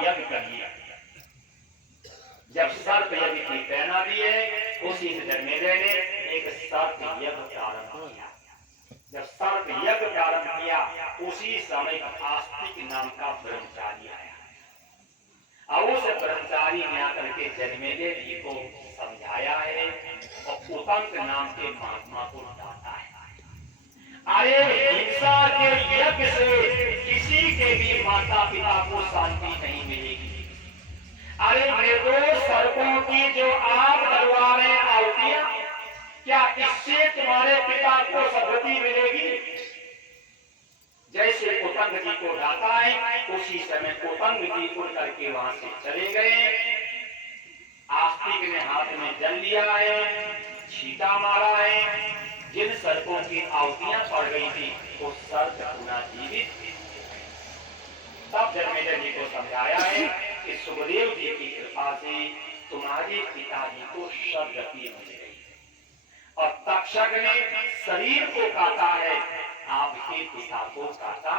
यज्ञ कर लिया। जब सर्प यज्ञ की प्रेरणा दी है, उसी से जन्मेजय ने एक सर्प यज्ञ प्रारंभ किया। जब सर्प यज्ञ प्रारंभ किया, उसी समय आस्तिक नाम का ब्रह्मचारी आया और उस ब्रह्मचारी ने आकर के जन्मेजय जी को समझाया है और उतंक नाम के महात्मा को डांटा है। अरे हिंसा के यज्ञ से किसी के भी माता पिता को शांति नहीं मिलेगी। अरे निर्दोष सर्पों की जो आग लगवा रहे आहुतियां, क्या इससे तुम्हारे पिता को सद्गति मिलेगी? जैसे उतंग जी को डांटा है, उसी समय उतंग जी उड़ करके वहां से चले गए। आस्तिक ने हाथ में जल लिया है, छींटा मारा है। जिन सर्पों की आहुतियां पड़ गई थी, वो सर्प पुनः जीवित थे। तब जन्मेजय जी को समझाया है कि सुखदेव जी की कृपा से तुम्हारे पिताजी को सद्गति मिल गई और तक्षक ने शरीर को काटा है, आपके पिता को काटा।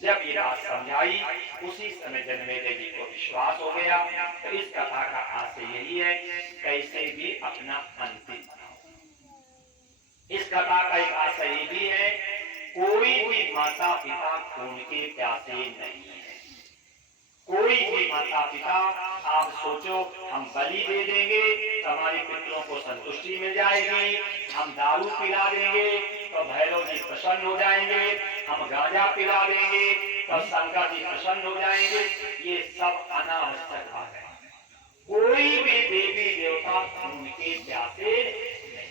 जब ये बात समझाई, उसी समय जन्मेजय जी को विश्वास हो गया। तो इस कथा का आशय यही है, कैसे भी अपना अंतिम बनाओ। इस कथा का एक आशय ये भी है, कोई भी माता पिता खून के प्यासे नहीं है। कोई भी माता पिता, आप सोचो हम बलि दे देंगे तो हमारे पितरों को संतुष्टि मिल जाएगी, हम दारू पिला देंगे तो भैरव जी प्रसन्न हो जाएंगे, हम गांजा पिला देंगे तो शंकर जी प्रसन्न हो जाएंगे, ये सब अनावश्यक बात है। कोई भी देवी देवता खून के प्यासे नहीं,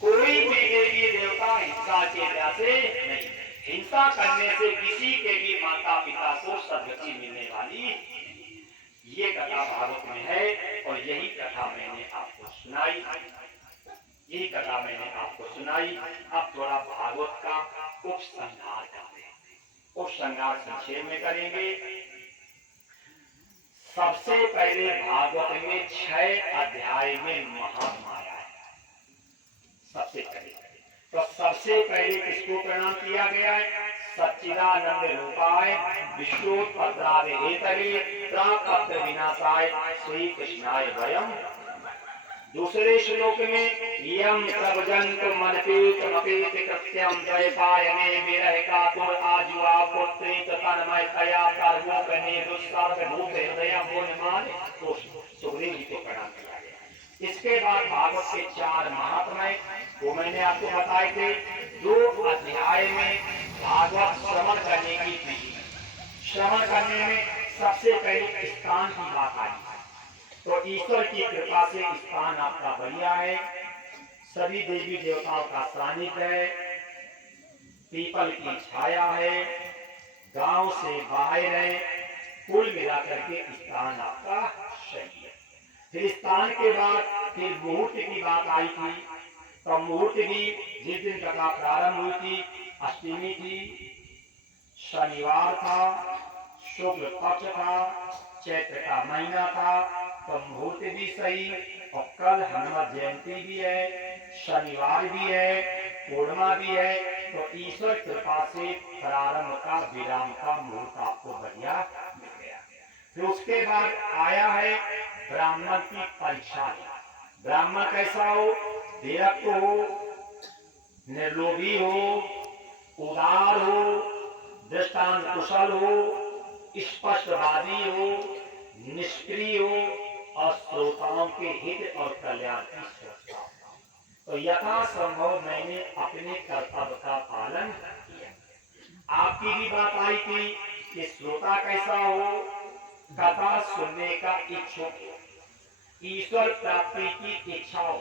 कोई भी देवी देवता हिंसा के प्यासे नहीं। हिंसा करने से किसी के भी माता पिता को सद्गति मिलने वाली, ये कथा भागवत में है और यही कथा मैंने आपको सुनाई। यही कथा मैंने आपको सुनाई। अब थोड़ा भागवत का उपसंहार करते हैं। उपसंहार संक्षेप में करेंगे। सबसे पहले भागवत में 6 अध्याय में महामाया है। सबसे पहले किसको प्रणाम किया गया है? सच्चिदानंद रूपाय विश्वोत्पत्त्रादि हेतवे प्रापत्र विनाशाय श्री कृष्णाय वयम्। दूसरे श्लोक में यम प्रभजन्तु मनपेतमपेत कृत्यं द्वैपायने विरह कातुर आजुआ पुत्रेत तन्मयतया सर्वोपने दुस्सर्गभूत हृदयं गुणमान। तो सुखदेव जी को प्रणाम किया गया। इसके बाद भागवत के 4 महात्म्य वो मैंने आपको बताए थे। 2 अध्याय में भागवत श्रवण करने की विधि। श्रवण करने में सबसे पहले स्थान की बात आई, तो ईश्वर की कृपा से स्थान आपका बढ़िया है। सभी देवी देवताओं का सानिध्य है, पीपल की छाया है, गांव से बाहर है, कुल मिलाकर के स्थान आपका सही है। फिर स्थान के बाद फिर मुहूर्त की बात आई थी। तो मुहूर्त भी जिस दिन कथा प्रारंभ हुई थी, अष्टमी थी, शनिवार था, शुक्ल पक्ष था, चैत्र का महीना था, तो मुहूर्त भी सही। और कल हनुमान जयंती भी है, शनिवार भी है, पूर्णिमा भी है। तो ईश्वर कृपा से प्रारंभ का विराम का मुहूर्त आपको बढ़िया मिल गया। फिर उसके बाद आया है ब्राह्मण की परीक्षा। ब्राह्मण कैसा हो? विरक्त हो, निर्लोभी हो, उदार हो, दृष्टांत कुशल हो, स्पष्टवादी हो, निष्क्रिय हो और श्रोताओं के हित और कल्याण की सोचता हो। तो यथासंभव मैंने अपने कर्तव्य का पालन किया। आपकी भी बात आई थी कि श्रोता कैसा हो? कथा सुनने का इच्छुक हो, ईश्वर प्राप्ति की इच्छा हो।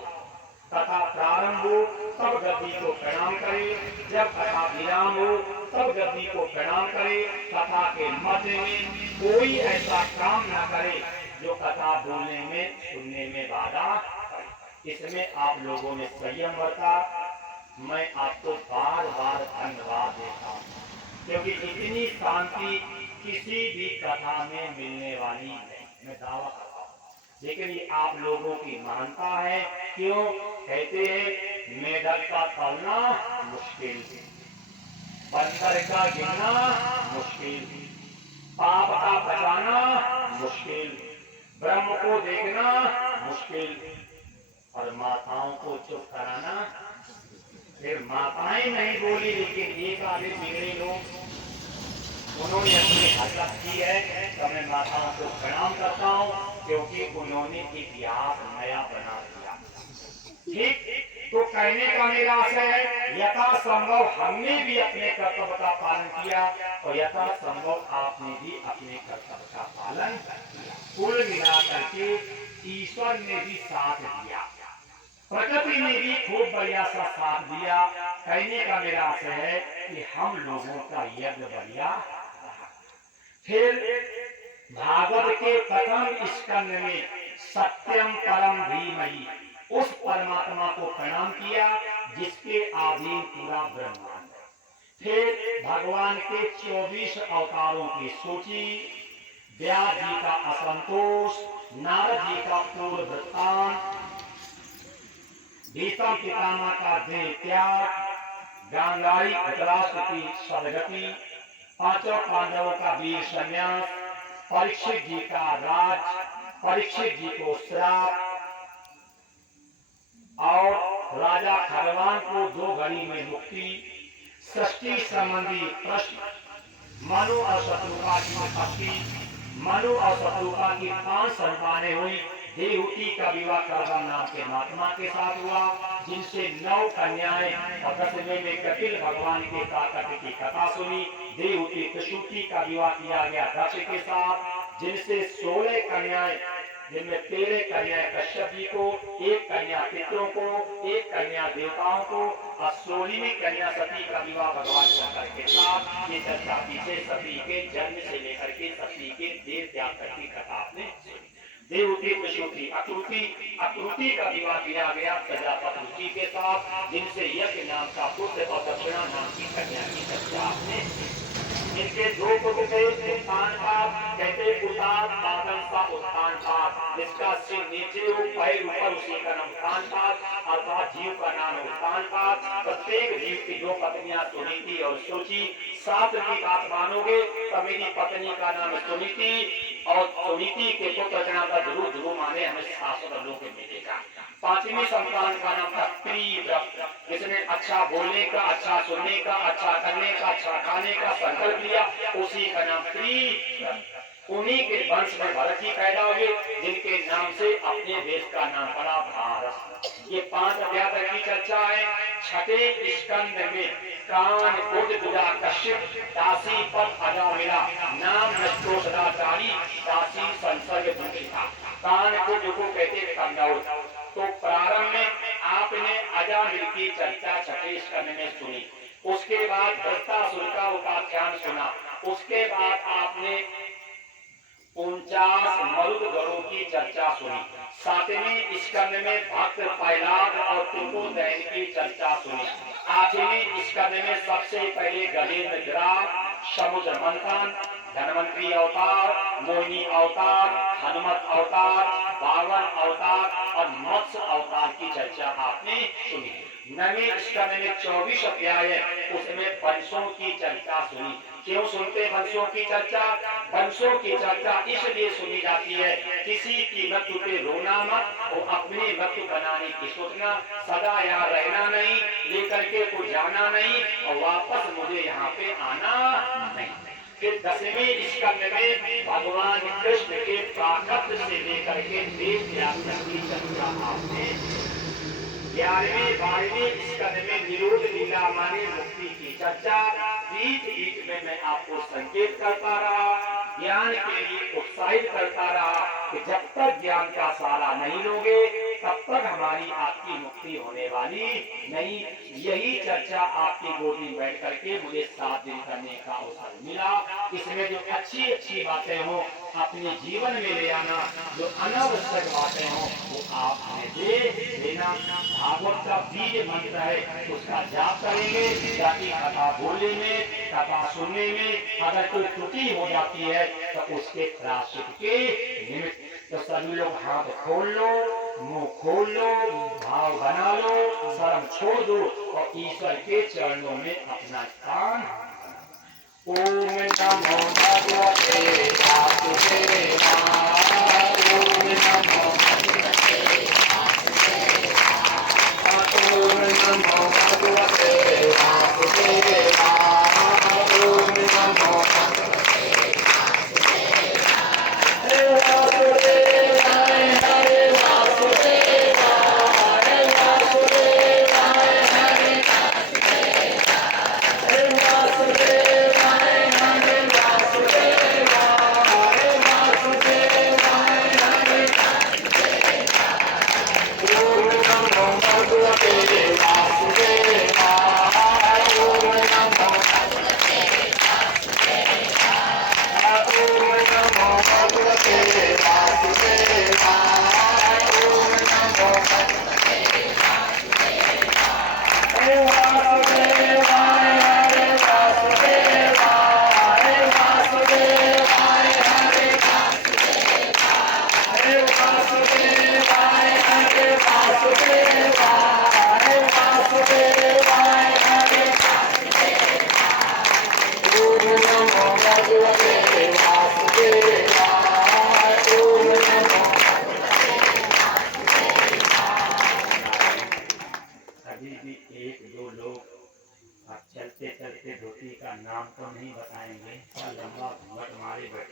कथा प्रारंभ हो तब गद्दी को प्रणाम करे, जब कथा विराम हो तब गद्दी को प्रणाम करे। कथा के मध्य में कोई ऐसा काम न करे जो कथा बोलने में सुनने में बाधा करे। इसमें आप लोगों ने संयम बरता, मैं आपको बार बार धन्यवाद देता हूँ, क्योंकि इतनी शांति किसी भी कथा में मिलने वाली नहीं, मैं दावा करता हूँ। लेकिन ये आप लोगों की मानता है। क्यों? कहते हैं मेढक का तौलना मुश्किल, बंदर का गिनना मुश्किल, पाप का ब्रह्म को देखना मुश्किल और माताओं को चुप कराना। फिर माताएं नहीं बोली, लेकिन एक आधे बिगड़े लोग उन्होंने अपनी हरकत की है, तो मैं माताओं को प्रणाम करता हूँ, क्योंकि उन्होंने इतिहास नया बना दिया। ठीक, तो कहने का मेरा आशय है, यथासंभव हमने भी अपने कर्तव्य का पालन किया और यथासंभव आपने भी अपने कर्तव्य का पालन किया। कुल मिलाकर के ईश्वर ने भी साथ दिया, प्रकृति ने भी खूब बढ़िया सा साथ दिया। कहने का मेरा आशय है कि हम लोगों का यज्ञ बढ़िया। फिर भागवत के प्रथम स्कंद में सत्यम परम धीमहि उस परमात्मा को प्रणाम किया जिसके अधीन पूरा ब्रह्मांड है। फिर भगवान के 24 अवतारों की सूची, व्यास जी का असंतोष, नारद जी का पूर्व वृत्तांत, भीष्म पितामह का देह त्याग, गांधारी धृतराष्ट्र की सदगति, पांचों पांडवों का वीर संन्यास, परीक्षित जी का राज, परीक्षित जी को श्राप और राजा खरवान को 2 घड़ी में मुक्ति, सृष्टि संबंधी प्रश्न, मनु और शत्रुपा की हस्ती, मनु और शत्रुपा की 5 संतानें हुई। देवहूति का विवाह करदम नाम के महात्मा के साथ हुआ, जिनसे 9 कन्याएं और 10वें में कपिल भगवान के प्राकट्य की कथा सुनी। देवहूति प्रसूति का विवाह किया गया दक्ष के साथ, जिनसे 16 कन्याएं, जिनमें 13 कन्याएं कश्यप जी को, 1 कन्या पितरों को, 1 कन्या देवताओं को और 16वीं कन्या सती का विवाह भगवान शंकर के साथ। ये चर्चा पीछे सती के जन्म से लेकर के सती के देह त्याग तक की कथा आपने सुनी। देवहूति प्रसूति अकृति का विवाह किया गया प्रजापति रुचि के साथ, जिनसे यज्ञ नाम का पुत्र और दक्षिणा नाम की कन्या की चर्चा आपने। इनके 2 पुत्र थे, उत्तानपाद, कहते उतान पादन सा उत्तानपाद, जिसका सिर नीचे हो पैर ऊपर, उसी का नाम उत्तानपाद, अर्थात जीव का नाम उत्तानपाद। प्रत्येक जीव की 2 पत्नियां सुनीति और सूची। शास्त्र की बात मानोगे तो मेरी पत्नी का नाम सुनीति और सुनीति के पुत्र का नाम ध्रुव माने हमें शास्त्र लोग मिलेगा। 5वीं संतान का नाम था प्रियव्रत, जिसने अच्छा बोलने का, अच्छा सुनने का, अच्छा करने का, अच्छा खाने का संकल्प लिया, उसी का नाम प्रियव्रत। उन्हीं के वंश में भरत जी पैदा हुए, जिनके नाम से अपने देश का नाम पड़ा भारत। ये 5 अध्याय तक की चर्चा है। 6ठे स्कंद में कान कुट विदा कश्यप दासी पद अजा मिला नाम नष्टो सदाचारी दासी संसर्ग दूषिता। कान कुट को कहते कन्नौज। तो प्रारंभ में आपने अजामिल की चर्चा 6ठे स्कंद में सुनी, उसके बाद वृत्तासुर का उपाख्यान सुना, उसके बाद आपने 49 मरुदगणों की चर्चा सुनी, 7वें स्कंद में भक्त प्रहलाद और त्रिपुरदैन की चर्चा सुनी, 8वें स्कंद में सबसे पहले गजेंद्र ग्राम, समुद्र मंथन, धनवंतरी अवतार, मोहिनी अवतार, हनुमत अवतार, बावन अवतार और मत्स्य अवतार की चर्चा आपने सुनी। 9वें स्कंद में 24 अध्याय है, उसमें वंशों की चर्चा सुनी। क्यों सुनते वंशों की चर्चा? वंशों की चर्चा इसलिए सुनी जाती है, किसी की मृत्यु पे रोना मत और अपनी मृत्यु बनाने की सोचना, सदा यहाँ रहना नहीं, लेकर के कुछ जाना नहीं और वापस मुझे यहाँ पे आना नहीं। फिर 10वें स्कंद में भगवान कृष्ण के प्राकट्य से लेकर के देश यात्रा की चर्चा आपने। 11वें 12वें स्कंद में निरोध लीला माने मुक्ति की चर्चा। बीच में मैं आपको संकेत करता रहा, ज्ञान के लिए उत्साहित करता रहा कि जब तक ज्ञान का सारा नहीं लोगे तब तक हमारी आपकी मुक्ति होने वाली नहीं। यही चर्चा आपकी गोद में बैठ करके मुझे 7 दिन करने का अवसर मिला। इसमें जो अच्छी बातें हो अपने जीवन में ले आना, जो अनावश्यक बातें हो वो आप दे देना। भागवत का बीज मंत्र है, उसका जाप करेंगे ताकि कथा बोलने में, कथा सुनने में अगर कोई त्रुटि हो जाती है तो उसके प्रायश्चित के निमित्त। तो सभी लोग हाथ खोल लो, मुंह खोल लो, भाव बना लो, शर्म छोड़ दो और ईश्वर के चरणों में अपना स्थान। ओम नमो भगवते वासुदेवाय।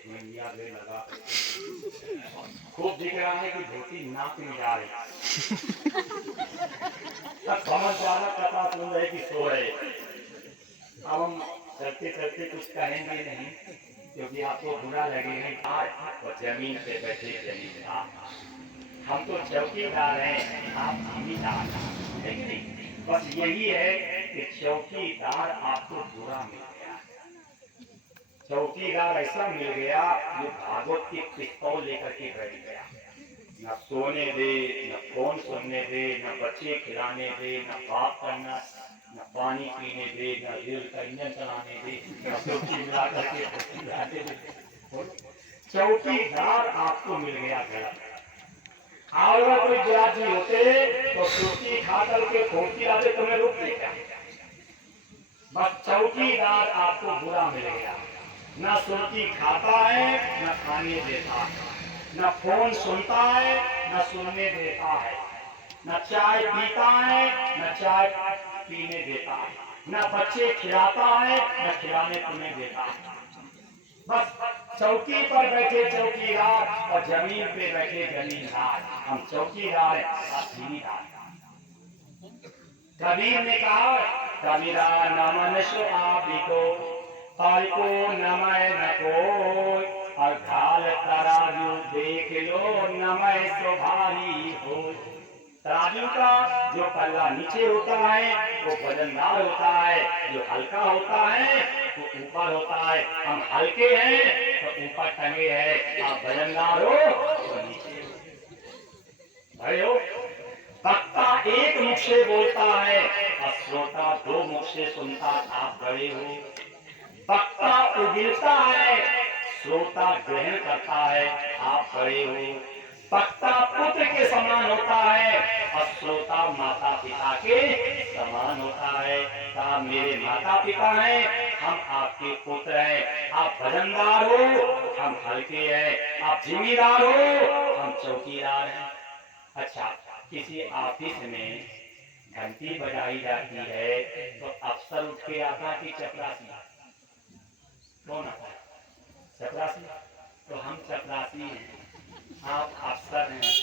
इंडिया में लगा खूब दिख रहा है कि धोती नाक में जा रही अब समझ जाना कथा सुन रहे कि सो रहे। अब हम चलते चलते कुछ कहेंगे नहीं क्योंकि आपको बुरा लगेगा और जमीन पे बैठे जमींदार हम तो चौकीदार हैं आप जमींदार हैं। बस यही है कि चौकीदार आपको बुरा मिल गया। चौकीदार ऐसा मिल गया जो भागवत की पिस्तौल लेकर के बैठ गया। न सोने दे, न फोन सुनने दे, न बच्चे खिलाने दे, न बात करना, न पानी पीने दे, न रेल का इंजन चलाने दे, न सब्जी मिला करके दे। चौकीदार आपको मिल गया गलत। अगर कोई जाति होते तो सुर्खी खा करके खोटी आते तुम्हें रोकते क्या? बस चौकीदार आपको बुरा मिल गया। न सुर्खी खाता है न खाने देता है, न फोन सुनता है न सुनने देता है, न चाय पीता है न चाय पीने देता है, न बच्चे खिलाता है न खिलाने पीने देता है। बस चौकी पर बैठे चौकीदार और जमीन पे बैठे जमींदार। हम चौकीदार आप जमींदार। कबीर ने कहा कबीरा नमन सो आप को पाल को नमय न कोई और ढाल तराजू देख लो नमय सो भारी हो। तराजू का जो पल्ला नीचे होता है वो वजनदार होता है, जो हल्का होता है वो ऊपर होता है। हम हल्के हैं तो ऊपर टंगे हैं, आप वजनदार हो तो नीचे हो। वक्ता एक मुख से बोलता है और श्रोता दो मुख से सुनता, आप बड़े हो। वक्ता उगिलता है, श्रोता ग्रहण करता है, आप बड़े हो। वक्ता पुत्र के समान होता है और श्रोता माता पिता के समान होता है। आप मेरे माता पिता हैं, हम आपके पुत्र हैं। आप वजनदार हो, हम हल्के हैं। आप जिम्मेदार हो, हम चौकीदार हैं। अच्छा, किसी ऑफिस में घंटी बजाई जाती है तो अफसर उठ के आता कि चपरासी? कौन आता है? चपरासी। तो हम चपरासी हैं, आप अफसर हैं।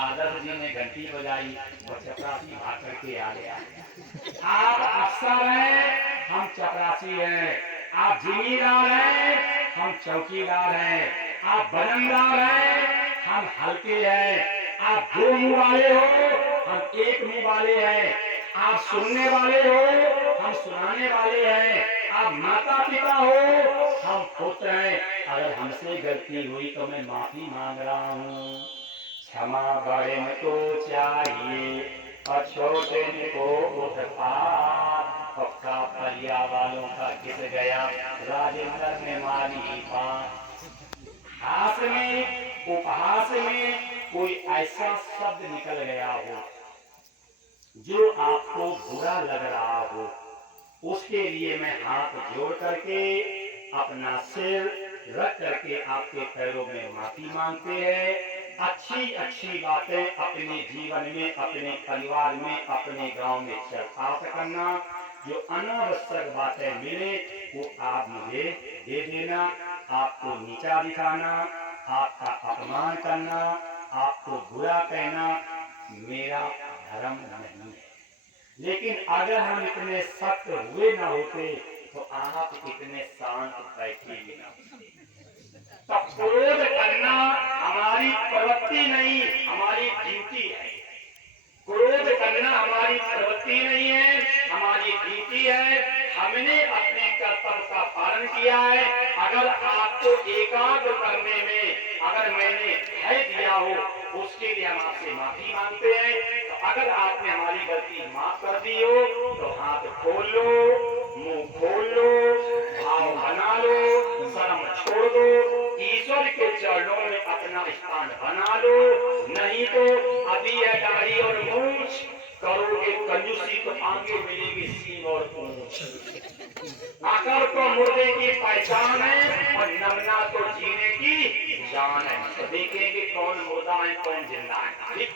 आदर्श जी ने घंटी बजाई और चपरासी भाग करके आ गया। आप अफसर हैं, हम चपरासी हैं। आप जिम्मेदार हैं, हम चौकीदार हैं। आप वजनदार हैं, हम हल्के हैं। आप दो मुंह वाले हो, हम एक मुंह वाले हैं। आप सुनने वाले हो, हम सुनाने वाले हैं। आप माता पिता हो, हम पुत्र हैं। अगर हमसे गलती हुई तो मैं माफी मांग रहा हूँ। क्षमा बड़े को चाहिए और छोटे को उत्पात। पक्का परिया वालों का किस गया राजेंद्र ने मारी बात। हास में उपहास में कोई ऐसा शब्द निकल गया हो जो आपको बुरा लग रहा हो, उसके लिए मैं हाथ जोड़ करके अपना सिर रख करके आपके पैरों में माफी मांगते हैं। अच्छी अच्छी बातें अपने जीवन में, अपने परिवार में, अपने गांव में चर्चा करना। जो अनावश्यक बातें मिले वो आप मुझे दे देना। आपको नीचा दिखाना, आपका अपमान करना, आपको बुरा कहना मेरा धर्म नहीं है। लेकिन अगर हम इतने सख्त हुए ना होते तो आप इतने शांत बैठे भी ना होते। तो क्रोध करना हमारी प्रवृत्ति नहीं, हमारी ड्यूटी है। क्रोध करना हमारी प्रवृत्ति नहीं है, हमारी ड्यूटी है। हमने अपने कर्तव्य का पालन किया है। अगर आपको एकाग्र करने में अगर मैंने भय दिया हो, उसके लिए हम आपसे माफी मांगते हैं। तो अगर आपने हमारी गलती माफ कर दी हो तो हाथ खोल लो, मुंह खोल लो, भाव बना लो, शर्म छोड़ दो, ईश्वर के चरणों में अपना स्थान बना लो। नहीं तो अभी है दाढ़ी और मूंछ, करोगे कंजूसी तो आगे मिलेगी सींग और पूंछ। अकल तो मुर्दे की पहचान है और नमना तो जीने की जान है। तो देखेंगे कौन मुर्दा है कौन जिंदा है।